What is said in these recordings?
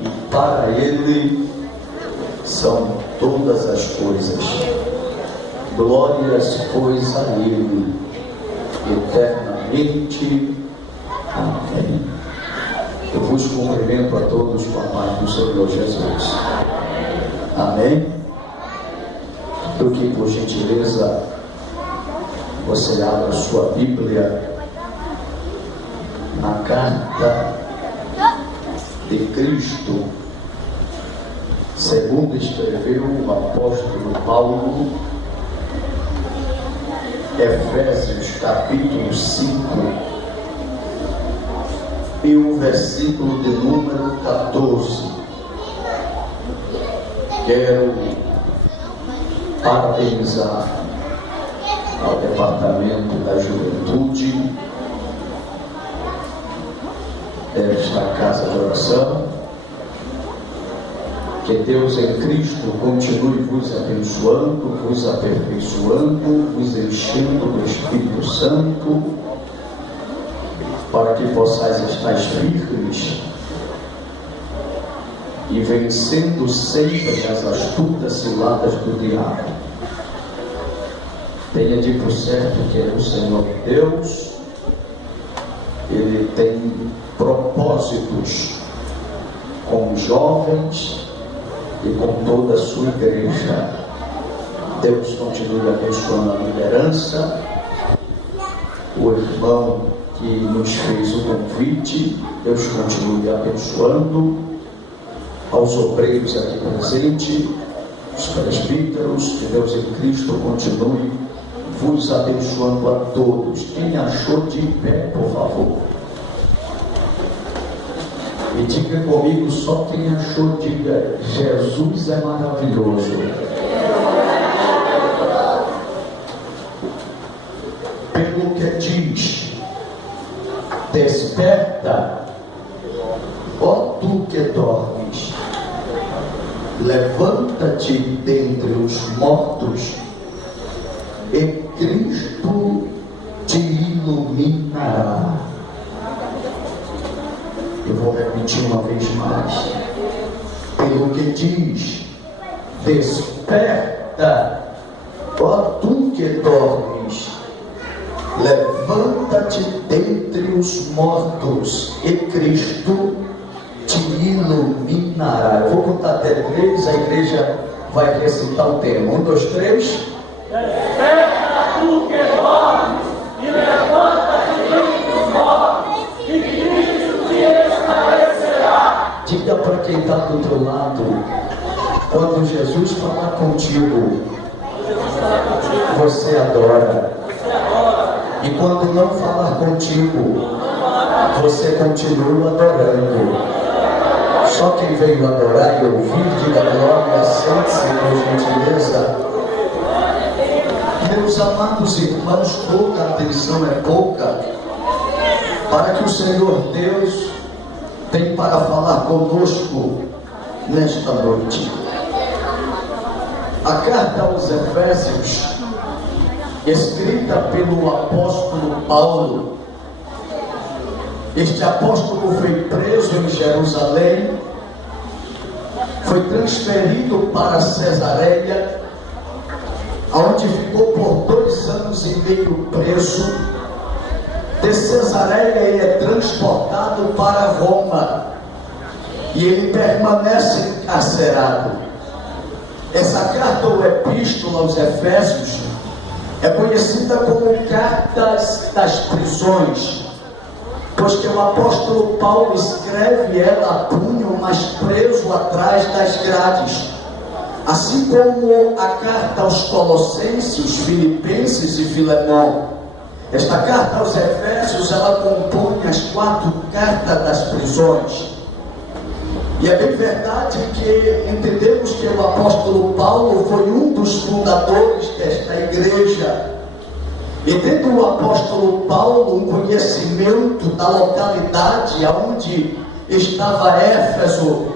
e para Ele são todas as coisas. Glórias, pois, a Ele, eternamente. Amém. Eu vos cumprimento a todos com a paz do Senhor Jesus. Amém. Do que, por gentileza, você abra sua Bíblia na carta de Cristo, segundo escreveu o apóstolo Paulo, Efésios capítulo 5 e o versículo de número 14. Quero parabenizar ao Departamento da Juventude desta casa de oração. Que Deus em Cristo continue vos abençoando, vos aperfeiçoando, vos enchendo do Espírito Santo, para que possais estar firmes e vencendo sempre as astutas ciladas do diabo. Tenha de por certo que o Senhor Deus, Ele tem propósitos com os jovens e com toda a sua igreja. Deus continue abençoando a liderança, o irmão que nos fez o convite, Deus continue abençoando, aos obreiros aqui presentes, os presbíteros, que Deus em Cristo continue vos abençoando a todos. Quem achou de pé, por favor? E diga comigo, só quem achou, diga: Jesus é maravilhoso. Pelo que diz: desperta, ó tu que dormes, levanta-te dentre os mortos, e Cristo te iluminará. Eu vou repetir uma vez mais. Pelo que diz: desperta, ó tu que dormes, levanta-te dentre os mortos, e Cristo te iluminará. Eu vou contar até 3, a igreja vai recitar o tema. 1, 2, 3. Desperta tu que dormes, e levanta-te dentre os mortos, e Cristo te esclarecerá. Diga para quem está do teu lado: quando Jesus falar contigo, você adora. E quando não falar contigo, você continua adorando. Só quem veio adorar e ouvir, diga glória, sente-se por gentileza. Meus amados irmãos, pouca atenção é pouca para que o Senhor Deus tem para falar conosco nesta noite. A carta aos Efésios, escrita pelo apóstolo Paulo. Este apóstolo foi preso em Jerusalém, foi transferido para Cesareia, onde ficou por 2 anos e meio preso. De Cesareia ele é transportado para Roma e ele permanece encarcerado. Essa carta ou epístola aos Efésios é conhecida como cartas das prisões, pois que o apóstolo Paulo escreve ela a punho, mas preso atrás das grades. Assim como a carta aos Colossenses, Filipenses e Filemão. Esta carta aos Efésios, ela compõe as 4 cartas das prisões. E é bem verdade que entendemos que o apóstolo Paulo foi um dos fundadores desta igreja. E tendo o apóstolo Paulo um conhecimento da localidade onde estava Éfeso.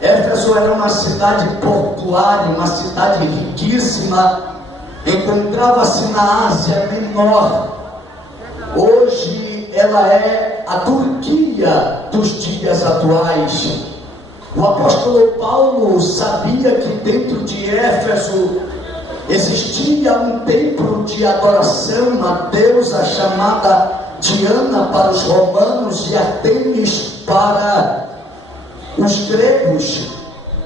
Éfeso era uma cidade portuária, uma cidade riquíssima, encontrava-se na Ásia Menor. Hoje ela é a Turquia dos dias atuais. O apóstolo Paulo sabia que dentro de Éfeso existia um templo de adoração a deusa chamada Diana para os romanos e Artemis para os gregos,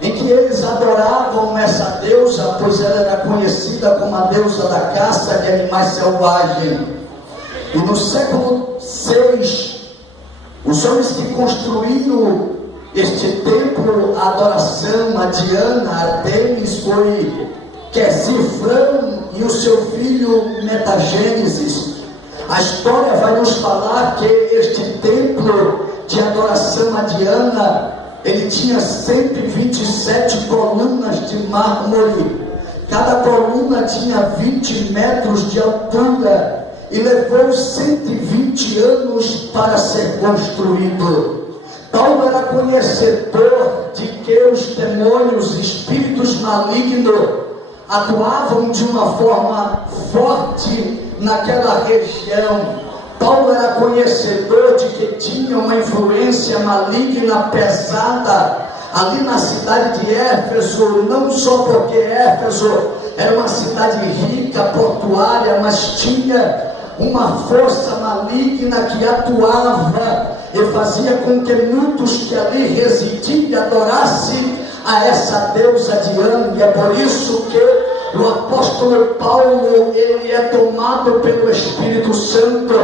em que eles adoravam essa deusa, pois ela era conhecida como a deusa da caça de animais selvagens. E no século VI, os homens que construíram este templo, a adoração a Diana, a Artemis, foi Quercifrão e o seu filho Metagênesis. A história vai nos falar que este templo de adoração a Diana, ele tinha 127 colunas de mármore. Cada coluna tinha 20 metros de altura e levou 120 anos para ser construído. Paulo era conhecedor de que os demônios, espíritos malignos, atuavam de uma forma forte naquela região. Paulo era conhecedor de que tinha uma influência maligna pesada ali na cidade de Éfeso, não só porque Éfeso era uma cidade rica, portuária, mas tinha uma força maligna que atuava e fazia com que muitos que ali residiam adorassem a essa deusa Diana. E é por isso que o apóstolo Paulo, ele é tomado pelo Espírito Santo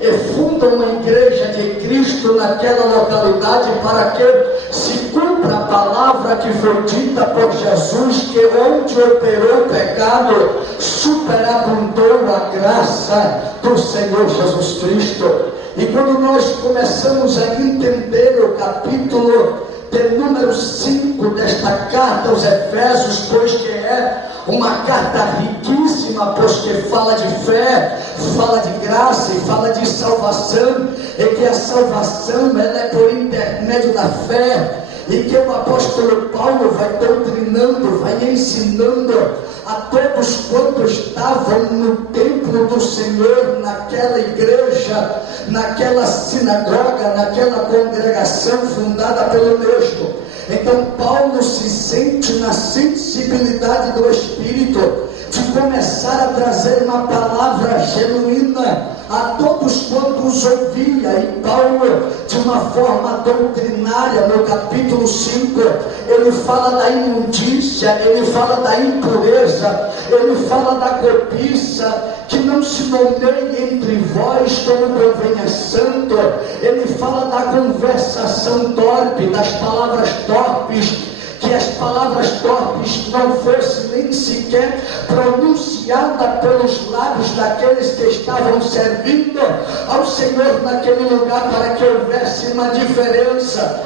e funda uma igreja de Cristo naquela localidade, para que se cumpra a palavra que foi dita por Jesus, que onde operou o pecado, superabundou a graça do Senhor Jesus Cristo. E quando nós começamos a entender o capítulo de número 5 desta carta aos Efésios, pois que é uma carta riquíssima, pois que fala de fé, fala de graça e fala de salvação, e que a salvação ela é por intermédio da fé, e que o apóstolo Paulo vai doutrinando, vai ensinando a todos quantos estavam no templo do Senhor, naquela igreja, naquela sinagoga, naquela congregação fundada pelo mesmo. Então Paulo se sente na sensibilidade do Espírito de começar a trazer uma palavra genuína a todos quantos ouvia. E Paulo, de uma forma doutrinária, no capítulo 5, ele fala da imundícia, ele fala da impureza, ele fala da cobiça, que não se nomeie entre vós como convém a santo. Ele fala da conversação torpe, das palavras torpes, que as palavras torpes não fossem nem sequer pronunciadas pelos lábios daqueles que estavam servindo ao Senhor naquele lugar, para que houvesse uma diferença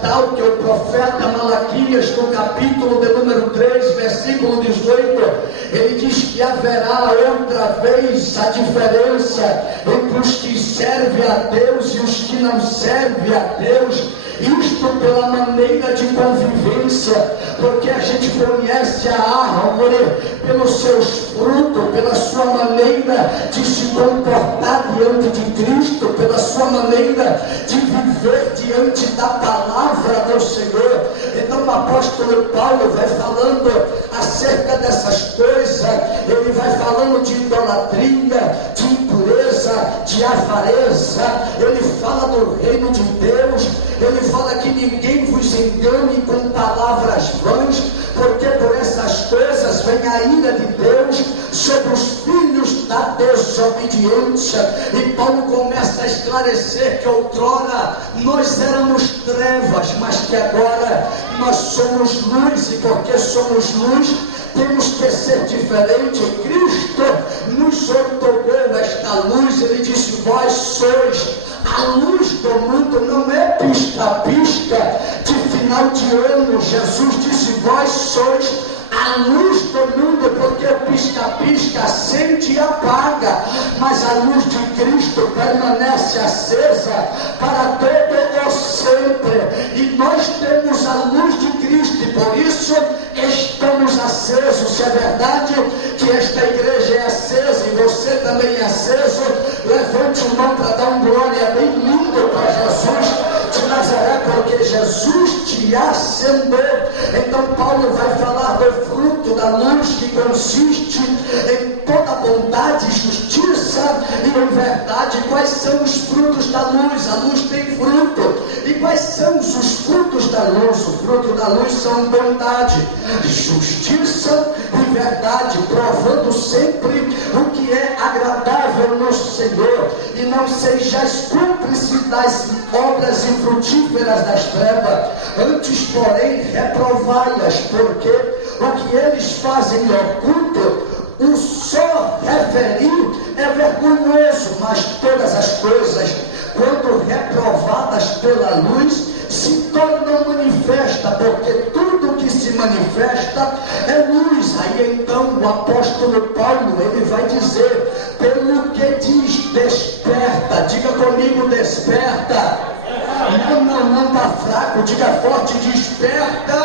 tal que o profeta Malaquias, no capítulo de número 3, versículo 18, ele diz que haverá outra vez a diferença entre os que servem a Deus e os que não servem a Deus. Isto pela maneira de convivência, porque a gente conhece a árvore pelos seus frutos, pela sua maneira de se comportar diante de Cristo, pela sua maneira de viver diante da palavra do Senhor. Então o apóstolo Paulo vai falando acerca dessas coisas, ele vai falando de idolatria, de impureza, de avareza, ele fala do reino de Deus, ele fala que ninguém vos engane com palavras vãs, porque por essas coisas vem a ira de Deus sobre os filhos da desobediência. E Paulo começa a esclarecer que outrora nós éramos trevas, mas que agora nós somos luz, e porque somos luz, temos que ser diferente. Cristo nos otorgou esta luz. Ele disse: vós sois a luz do mundo. Não é pisca-pisca de final de ano. Jesus disse: vós sois a luz do mundo, porque o pisca-pisca acende e apaga, mas a luz de Cristo permanece acesa para todo o sempre. E nós temos a luz de Cristo, e por isso estamos acesos. Se é verdade que esta igreja é acesa e você também é aceso, levante o mão para dar um glória bem lindo para Jesus, Nazaré, porque Jesus te acendeu. Então Paulo vai falar do fruto da luz, que consiste em toda bondade, justiça e em verdade. Quais são os frutos da luz? A luz tem fruto. E quais são os frutos da luz? O fruto da luz são bondade, justiça e verdade, provando sempre o que é agradável no Senhor, e não sejais cúmplices das obras infrutíferas das trevas, antes porém reprovai-as, porque o que eles fazem em oculto, o só referir é vergonhoso, mas todas as coisas, quando reprovadas pela luz, se tornam manifesta, porque tudo que se manifesta é luz. Aí então o apóstolo Paulo, ele vai dizer, pelo que diz, desperta. Diga comigo, desperta. Não está fraco, diga forte, desperta.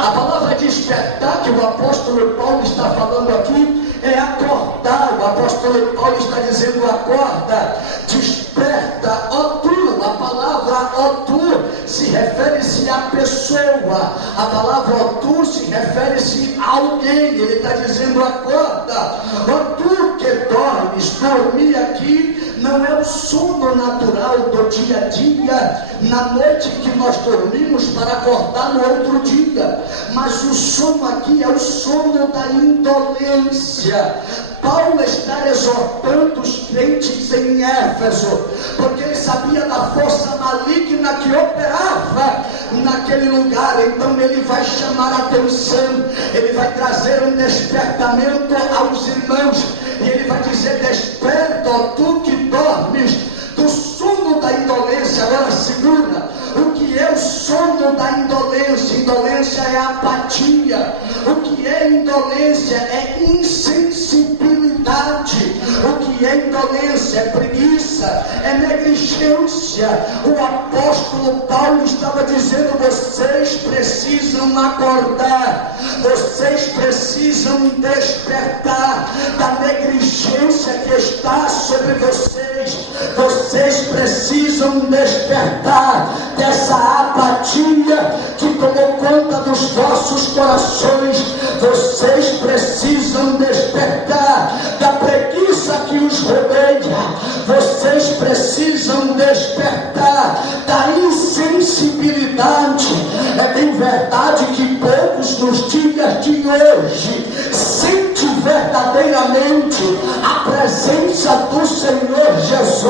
A palavra despertar que o apóstolo Paulo está falando aqui é acordar. O apóstolo Paulo está dizendo, acorda, desperta, ó tu. A palavra ó tu se refere-se à pessoa. A palavra ó tu se refere-se a alguém. Ele está dizendo, acorda, ó tu que dormes. Dormir aqui não é o sono natural do dia a dia, na noite que nós dormimos para acordar no outro dia, mas o sono aqui é o sono da indolência. Paulo está exortando os crentes em Éfeso, porque ele sabia da força maligna que operava naquele lugar. Então ele vai chamar a atenção, ele vai trazer um despertamento aos irmãos, e ele vai dizer, desperta, ó tu que dormes, do sono da indolência. Agora segura, o que é o sono da indolência? Indolência é apatia. O que é indolência? É insensibilidade. O que é indolência? É preguiça, é negligência. O apóstolo Paulo estava dizendo, vocês precisam acordar, vocês precisam despertar da negligência que está sobre vocês. Vocês precisam despertar dessa apatia que tomou conta dos vossos corações. Vocês precisam despertar da preguiça que os rodeia. Vocês precisam despertar da insensibilidade. É bem verdade que poucos nos dias de hoje sentem verdadeiramente a presença do Senhor Jesus.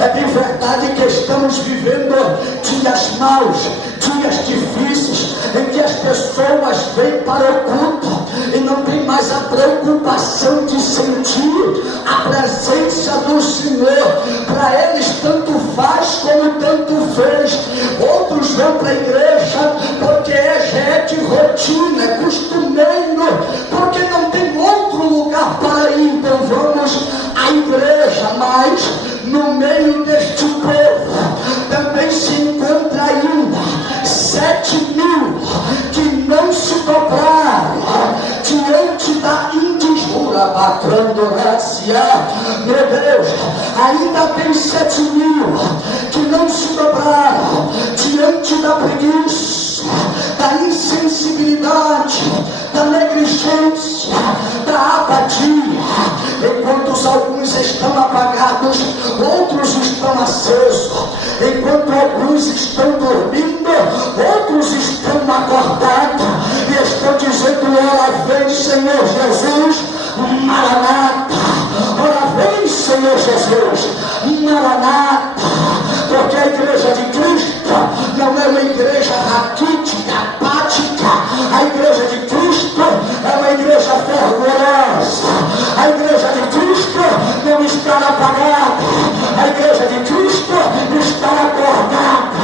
É bem verdade que estamos vivendo dias maus, dias difíceis, em que as pessoas vêm para o culto e não tem mais a preocupação de sentir a presença do Senhor. Para eles tanto faz como tanto fez. Outros vão para a igreja porque é de rotina, é costumeiro, porque não tem outro lugar para ir. Então vamos à igreja, mas no meio deste povo também se encontra ainda 7.000 que não se dobraram diante da indigura, bacrando gracia. Meu Deus, ainda tem 7.000 que não se dobraram diante da preguiça, da insensibilidade, da negligência, da apatia. Enquanto alguns estão apagados, outros estão acesos. Enquanto alguns estão dormindo, outros estão acordados e estão dizendo, ora vem Senhor Jesus, Maranata. Ora vem Senhor Jesus, Maranata. Porque a igreja de Cristo não é uma igreja raquítica, apática. A igreja de Cristo é uma igreja fervorosa. A igreja de Cristo não está apagada. A igreja de Cristo está acordada.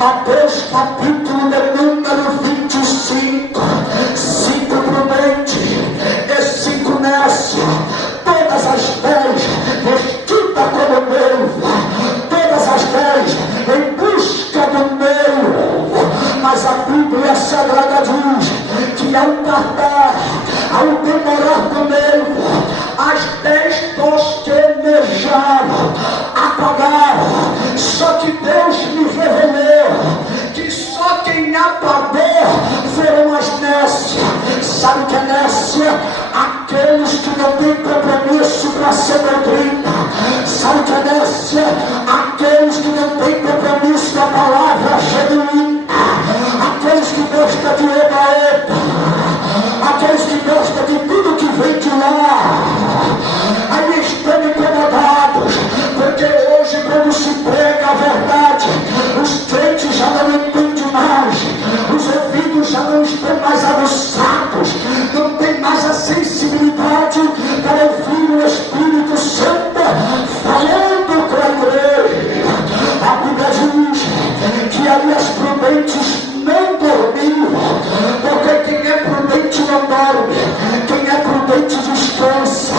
Mateus capítulo de número 25, 5 prudente e 5 nécia, todas as 10 vestida como noiva, todas as 10 em busca do meio. Mas a Bíblia Sagrada diz que ao tardar, ao demorar do meio, as 10 tosquenejaram, apagaram. Só que Deus me revelou que só quem apagou foram as nécias. Sabe o que é nécia? Aqueles que não têm compromisso para ser doutrina. Sabe o que é nécia? Aqueles que não têm compromisso com a palavra genuína. Aqueles que gostam de oba-oba. Aqueles que gostam de tudo que vem de lá. Aí estão incomodados, porque hoje, quando se prega a verdade, os crentes já não entendem mais, os ouvidos já não estão mais aguçados, não tem mais a sensibilidade para ouvir o Espírito Santo falando com a igreja. A Bíblia diz que ali as prudentes não dormiam, porque quem é prudente não dorme, quem é prudente descansa.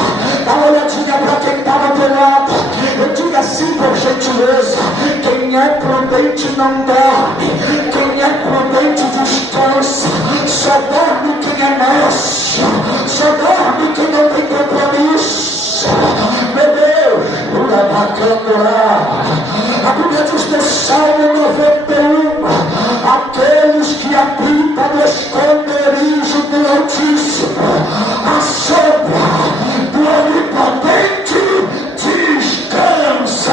Dá uma olhadinha para quem estava do lado, eu digo assim por gentileza: quem é prudente não dorme, quem é prudente descansa. Só dorme quem é nécio, só dorme quem não tem compromisso. Meu Deus, pula bacana lá. A Bíblia diz no Salmo 91, aqueles que habitam no esconderijo do Altíssimo, a sombra do Onipotente descansará.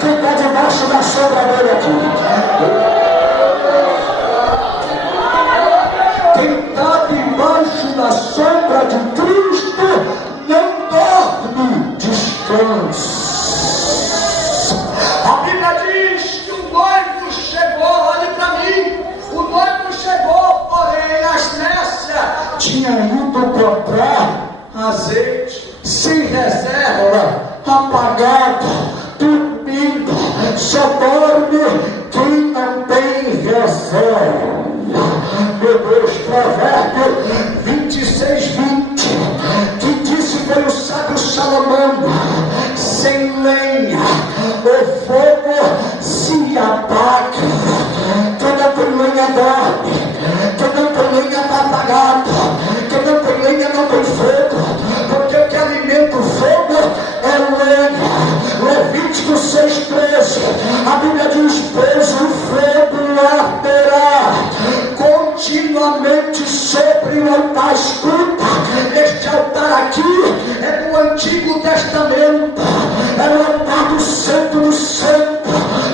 Quem está debaixo da sombra dele aqui? Quem está debaixo da sombra de Cristo não dorme, descansa. A Bíblia diz que o noivo chegou, olhe para mim, o noivo chegou, porém as nécias tinham ido comprar azeite, sem reserva, apagado, dormindo. Só dorme quem não tem reserva. Meu Deus, Provérbio 26:20, que disse foi o sábio Salomão: sem lenha o fogo se apaga. Quem não tem lenha dorme, quem não tem lenha está apagado, quem não tem lenha não tem fogo, porque o que alimenta o fogo é lenha. Levítico 6:13, a Bíblia diz: pois o fogo arderá continuamente sobre o altar. Escuta, este altar aqui é do Antigo Testamento, é o altar do Santo do Santo,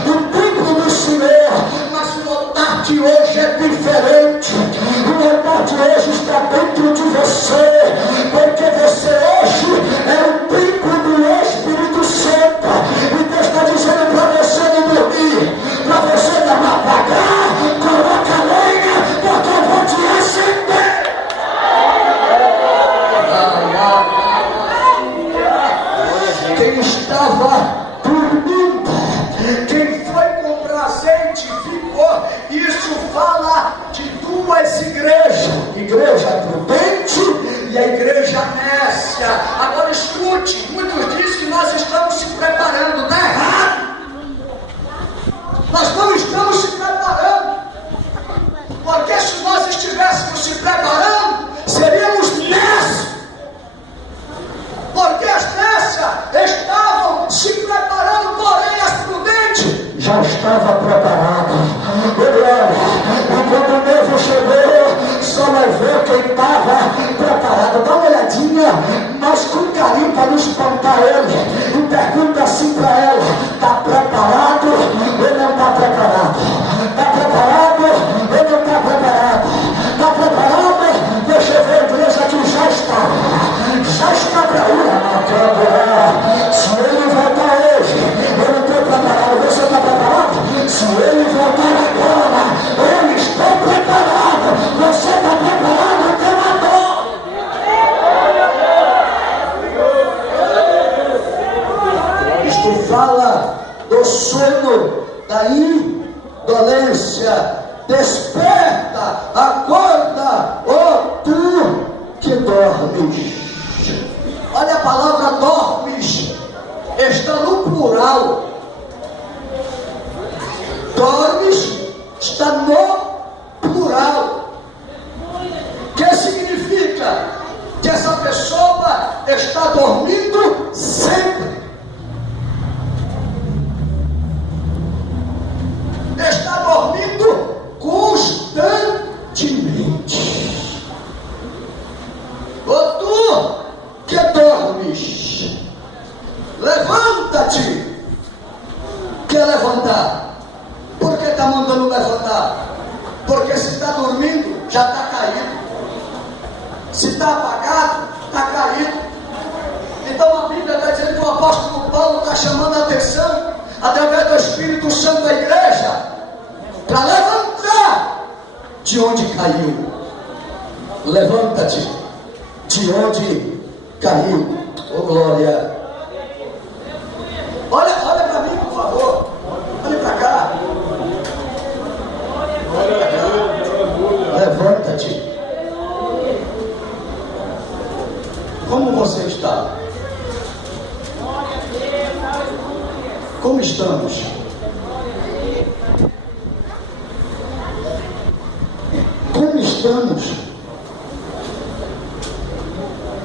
do templo do Senhor. Mas o altar de hoje é diferente. O altar de hoje está dentro de você, porque você hoje é o templo do Espírito Santo. E Deus está dizendo para você não dormir, para você não apagar. Coloca a lenha, porque eu vou te acender. Quem estava dormindo, quem foi comprar azeite, ficou. Isso fala de duas igrejas: igreja prudente e a igreja nécia. Agora escute, muitos dizem que nós estamos se preparando. Está errado. Nós não estamos se preparando, porque se nós estivéssemos se preparando, seríamos nécios. Porque as nécias estavam se preparando, porém as prudentes já estavam preparadas. E quando o noivo chegou, só levou quem estava preparado. Dá uma olhadinha, mas com carinho para não espantar ele, e pergunta assim para ela: está preparado ou não está preparado? Está preparado ou não está preparado? Está preparado? Deixa eu ver a igreja que já está preparada. Se ele voltar hoje, eu não estou preparado. Você está preparado? Se ele voltar agora, eu estou preparado. Você está preparado, amador? Isto fala do sono. Daí dolência, desperta, acorda, ó tu que dormes. Olha a palavra dormes, está no plural. Dormes está no plural. Que significa que essa pessoa está dormindo sempre. Está dormindo constantemente. Ô tu que dormes, levanta-te. Quer levantar? Por que está mandando levantar? Porque se está dormindo, já está caído. Se está apagado, está caído. Então a Bíblia está dizendo que o apóstolo Paulo está chamando a atenção, através do Espírito Santo da igreja, para levantar de onde caiu. Levanta-te de onde caiu. Oh glória. Olha para mim, por favor. Olha para cá. Levanta-te. Como você está? Como estamos? Como estamos?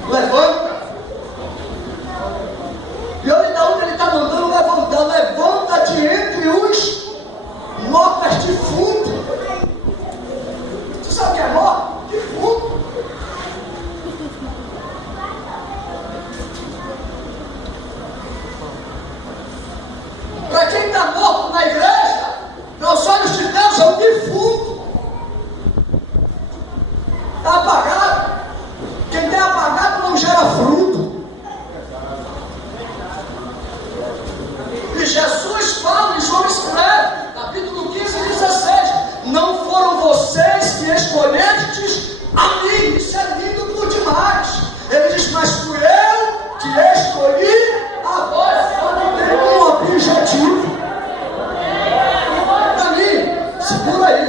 Levanta. E olha de onde ele está mandando levantar. Levanta-te entre os mortos defuntos. Você sabe o que é morto? Defunto. Para quem está morto na igreja, aos olhos de Deus é um defunto. Está apagado. Quem está apagado não gera fruto. E Jesus fala, e João escreve, capítulo 15 e 16: não foram vocês que escolhestes a mim. Isso é lindo por demais. Ele diz: mas fui eu que escolhi a vós. Não tem um objetivo. Para mim, segura aí.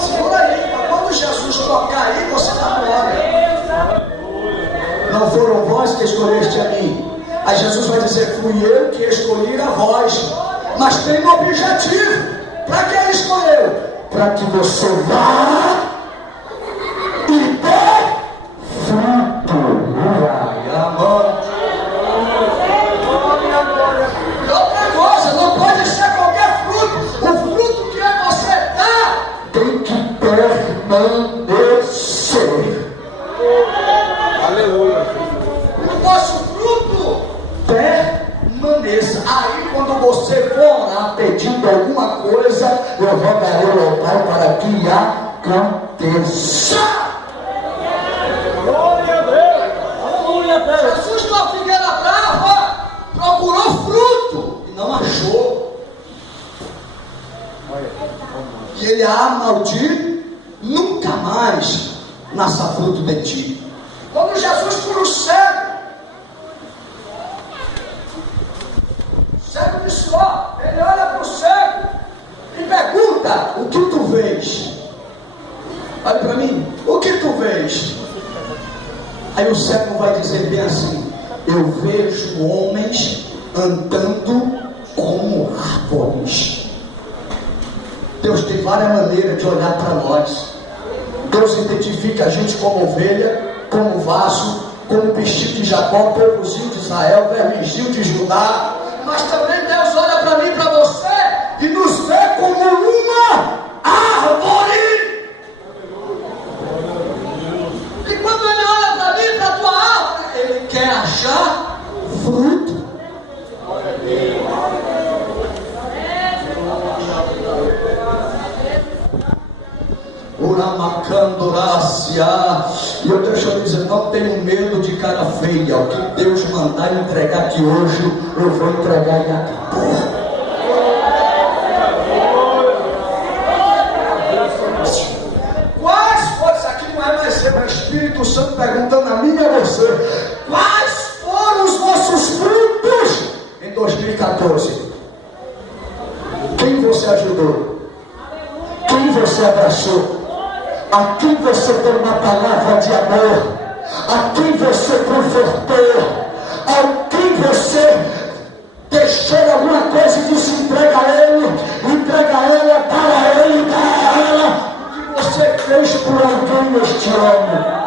Segura aí. Para quando Jesus tocar aí, você está glória. Não foram vós que escolheste a mim. Aí Jesus vai dizer: fui eu que escolhi a vós. Mas tem um objetivo. Para que ele escolheu? Para que você vá e dê fruto. Ai, amor. E outra coisa, não pode ser qualquer fruto. O fruto que você dá tem que permanecer. Aleluia. O nosso fruto permaneça. Aí quando você for orar pedindo alguma coisa, eu rogarei ao Pai para que aconteça. Glória a Deus. Glória a Deus. Jesus na figueira brava procurou fruto e não achou. E ele: ah, maldito, nunca mais nasça fruto de ti. Quando Jesus cura o cego disse: ó, ele olha para o cego e pergunta: o que tu vês? Olha para mim, o que tu vês? Aí o cego vai dizer bem assim: eu vejo homens andando como árvores. Deus tem várias maneiras de olhar para nós. Deus identifica a gente como ovelha, como vaso, como bichinho de Jacó, povozinho de Israel, vermezinho de Judá. Mas também Deus olha para mim e para você e nos vê como uma árvore. E quando ele olha para mim e para a tua árvore, ele quer achar fruto. E eu deixo eu dizer: não tenho medo de cara feia. O que Deus mandar entregar aqui hoje, eu vou entregar e acabou. Quais foram, isso aqui não é mais ser, mas o Espírito Santo perguntando a mim e a você: quais foram os nossos frutos em 2014? Quem você ajudou? Quem você abraçou? A quem você deu uma palavra de amor? A quem você confortou? A quem você deixou alguma coisa e disse: entrega a ele, entrega a ela, dá a ele, dá a ela? O que você fez por alguém neste ano?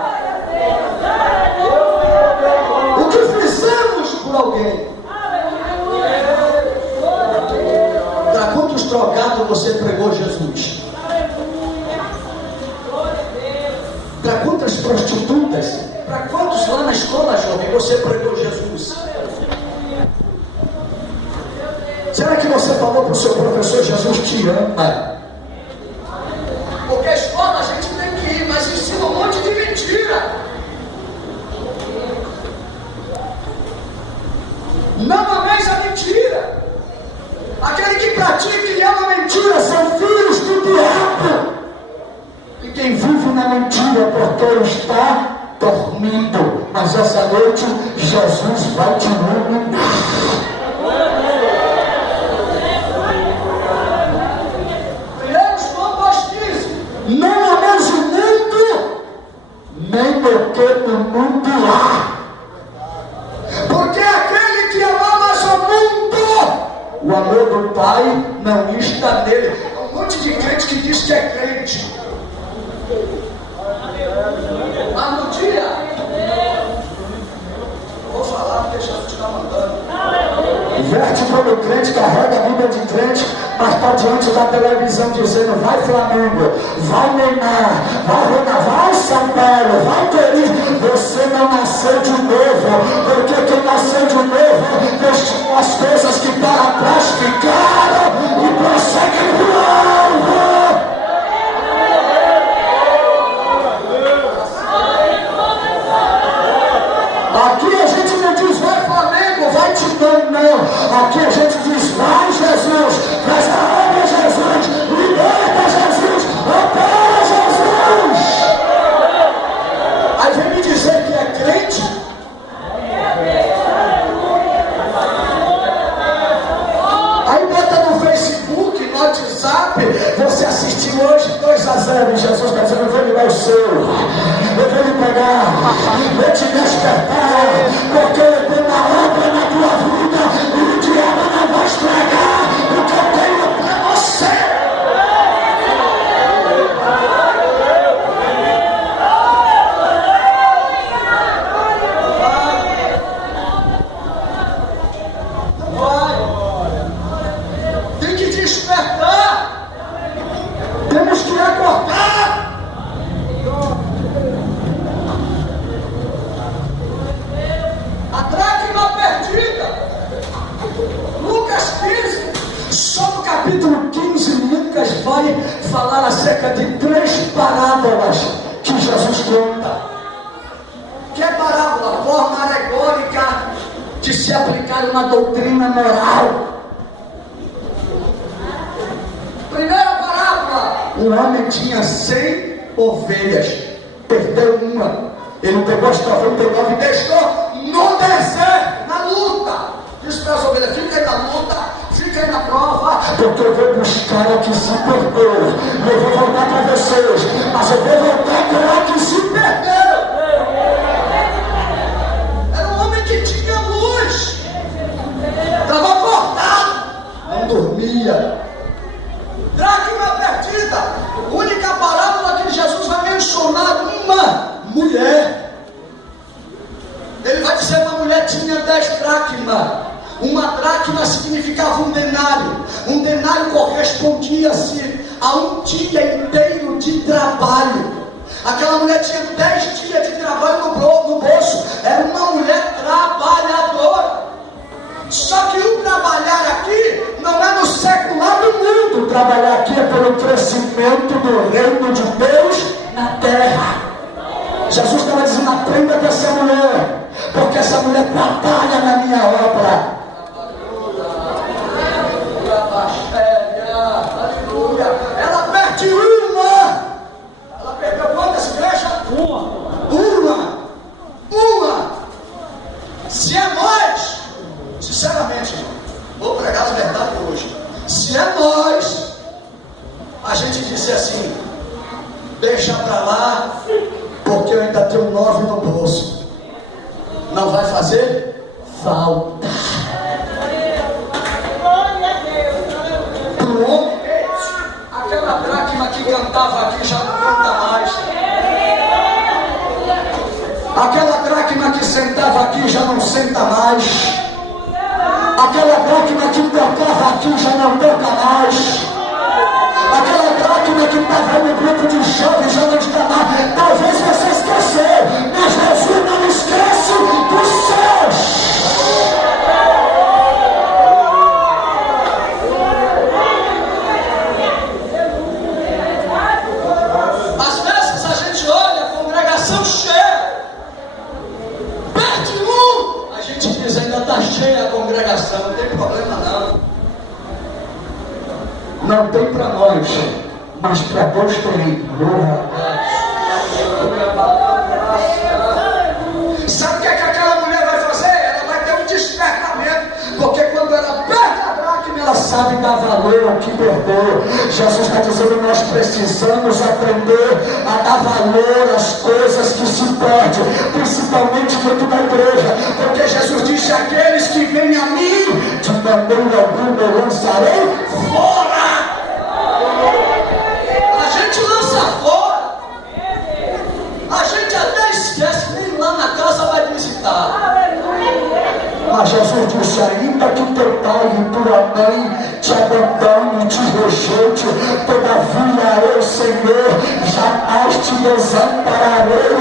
O que fizemos por alguém? Para quantos drogados você pregou Jesus? Para quantas prostitutas? Para quantos lá na escola, jovem, você pregou Jesus? Será que você falou para o seu professor: Jesus te ama? Porque a escola a gente tem que ir, mas ensina um monte de mentira. Não ameis a mentira. Aquele que pratica e ama mentira são filhos do diabo. E quem vive na mentira porque está dormindo. Mas essa noite Jesus vai te iluminar. Não ameis o mundo, nem o que no mundo há. Porque aquele que amava o mundo, o amor do Pai não está nele. Um monte de crente que diz que é crente. Mas no dia, vou falar porque Jesus está mandando. Verte como crente, carrega a Bíblia de crente, mas está diante da televisão dizendo: vai Flamengo, vai Neymar, vai Ronaldo, vai São Paulo, vai Corinthians. Você não nasceu de novo, porque quem nasceu de novo deixou as coisas que para trás ficaram e prosseguem pro alvo. Aqui a gente não diz: vai Flamengo, vai Timão, não. Aqui a gente diz: vai Jesus, restaura Jesus, liberta Jesus, opera Jesus. Aí vem me dizer que é crente? Aí bota no Facebook, no WhatsApp, você assistiu hoje 2-0 e Jesus está dizendo: eu vou ligar o seu, eu vou lhe pegar, vou te despertar, porque eu tenho uma obra na tua vida e o diabo não vai estragar o que eu tenho para você. Tem que despertar, temos que acordar. A dracma perdida. Lucas 15. Só no capítulo 15, Lucas vai falar acerca de 3 parábolas que Jesus conta. Que é parábola? Forma alegórica de se aplicar uma doutrina moral. Primeira parábola: um homem tinha 100 ovelhas, perdeu uma. Ele pegou as 99 e deixou no deserto, na luta. Disse para as ovelhas: fica aí na luta, fica aí na prova, porque eu vou buscar a que se perdeu. Eu vou voltar para vocês, mas eu vou voltar com a que se perdeu. Era um homem que tinha luz, estava acordado, não dormia. Dracma perdida. Única parábola que Jesus vai mencionar uma mulher. Ele vai dizer: uma mulher tinha 10 dracmas. Uma dracma significava um denário. Um denário correspondia-se a um dia inteiro de trabalho. Aquela mulher tinha 10 dias de trabalho no bolso. Era uma mulher trabalhadora. Só que o trabalhar aqui não é no secular do mundo. O trabalhar aqui é pelo crescimento do reino de Deus na terra. Jesus estava dizendo: aprenda com essa mulher, porque essa mulher trabalha na minha obra. Aleluia. Ela perde uma. Ela perdeu quantas, igreja? Uma. Se é nós, sinceramente, vou pregar as verdades hoje. Se é nós deixa pra lá, porque eu ainda tenho 9 no bolso. Não vai fazer falta. Pro homem, aquela dracma que cantava aqui já não canta mais. Aquela dracma que sentava aqui já não senta mais. Aquela dracma que tocava aqui já não toca mais. Aquela dracma que estava no grupo de jovens já não está mais. Talvez você esqueceu, mas Jesus não esquece dos seus. Às vezes a gente olha a congregação cheia, perde um, a gente diz ainda está cheia a congregação, não tem problema não. Não tem para nós, mas para Deus tem. Sabe o que aquela mulher vai fazer? Ela vai ter um despertamento, porque quando ela perde a dracma, ela sabe dar valor ao que perdeu. Jesus está dizendo, nós precisamos aprender a dar valor às coisas que se perdem, principalmente dentro da igreja, porque Jesus disse, aqueles que vêm a mim, de maneira alguma eu lançarei fora. A gente lança fora, a gente até esquece, nem lá na casa vai visitar. Mas Jesus disse, ainda que teu pai e tua mãe te abandone e te rejeite, todavia eu, Senhor, jamais te desampararei.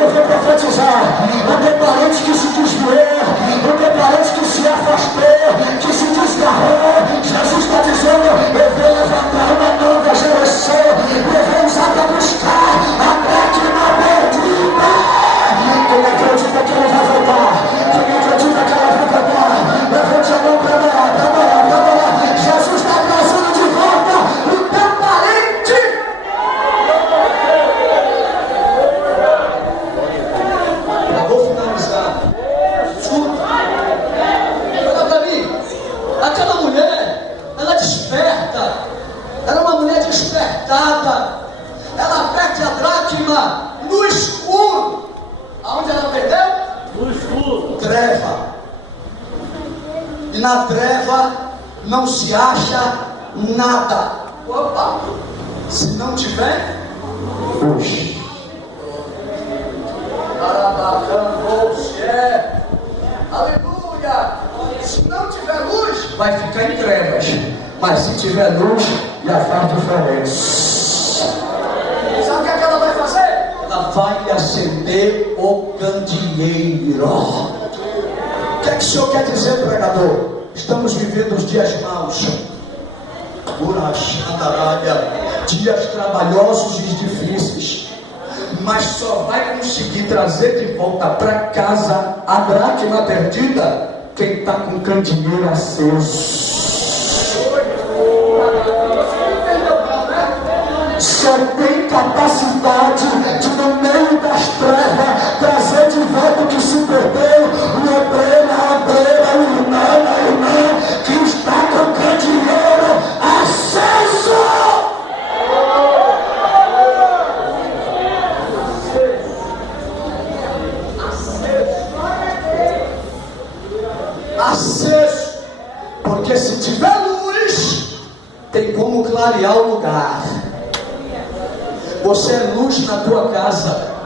Eu vou profetizar, não tem parente que se desviou, não tem parente que se afastou, que se desgarrou. Jesus está dizendo, eu vou levantar uma nova geração, eu vou usar para buscar a dracma perdida. Quem acredita que ela vai voltar? Quem acredita que ela vai voltar? Levante a mão para adorar, para adorar, para adorar. Jesus está trazendo de volta o teu parente. Eu vou finalizar. Escuta. Olha para mim. Aquela mulher, ela desperta. Ela é uma mulher despertada. Ela perde a dracma no escuro. Aonde ela perdeu? No escuro. Treva. E na treva não se acha nada. Opa! Se não tiver luz. Aleluia! Se não tiver luz, vai ficar em trevas. Mas se tiver luz, já faz diferença. Sabe o que ela vai fazer? Ela vai acender o candeeiro. O que é que o senhor quer dizer, pregador? Estamos vivendo os dias maus, dias trabalhosos e difíceis, mas só vai conseguir trazer de volta para casa a dracma perdida quem está com o candeeiro aceso. Só tem capacidade de, no meio das trevas, trazer de volta o que se perdeu, o obreiro, a obreira, o irmão, a irmã, que está com o candeeiro aceso. Aceso. Porque se tiver luz, tem como clarear o lugar. Você é luz na tua casa.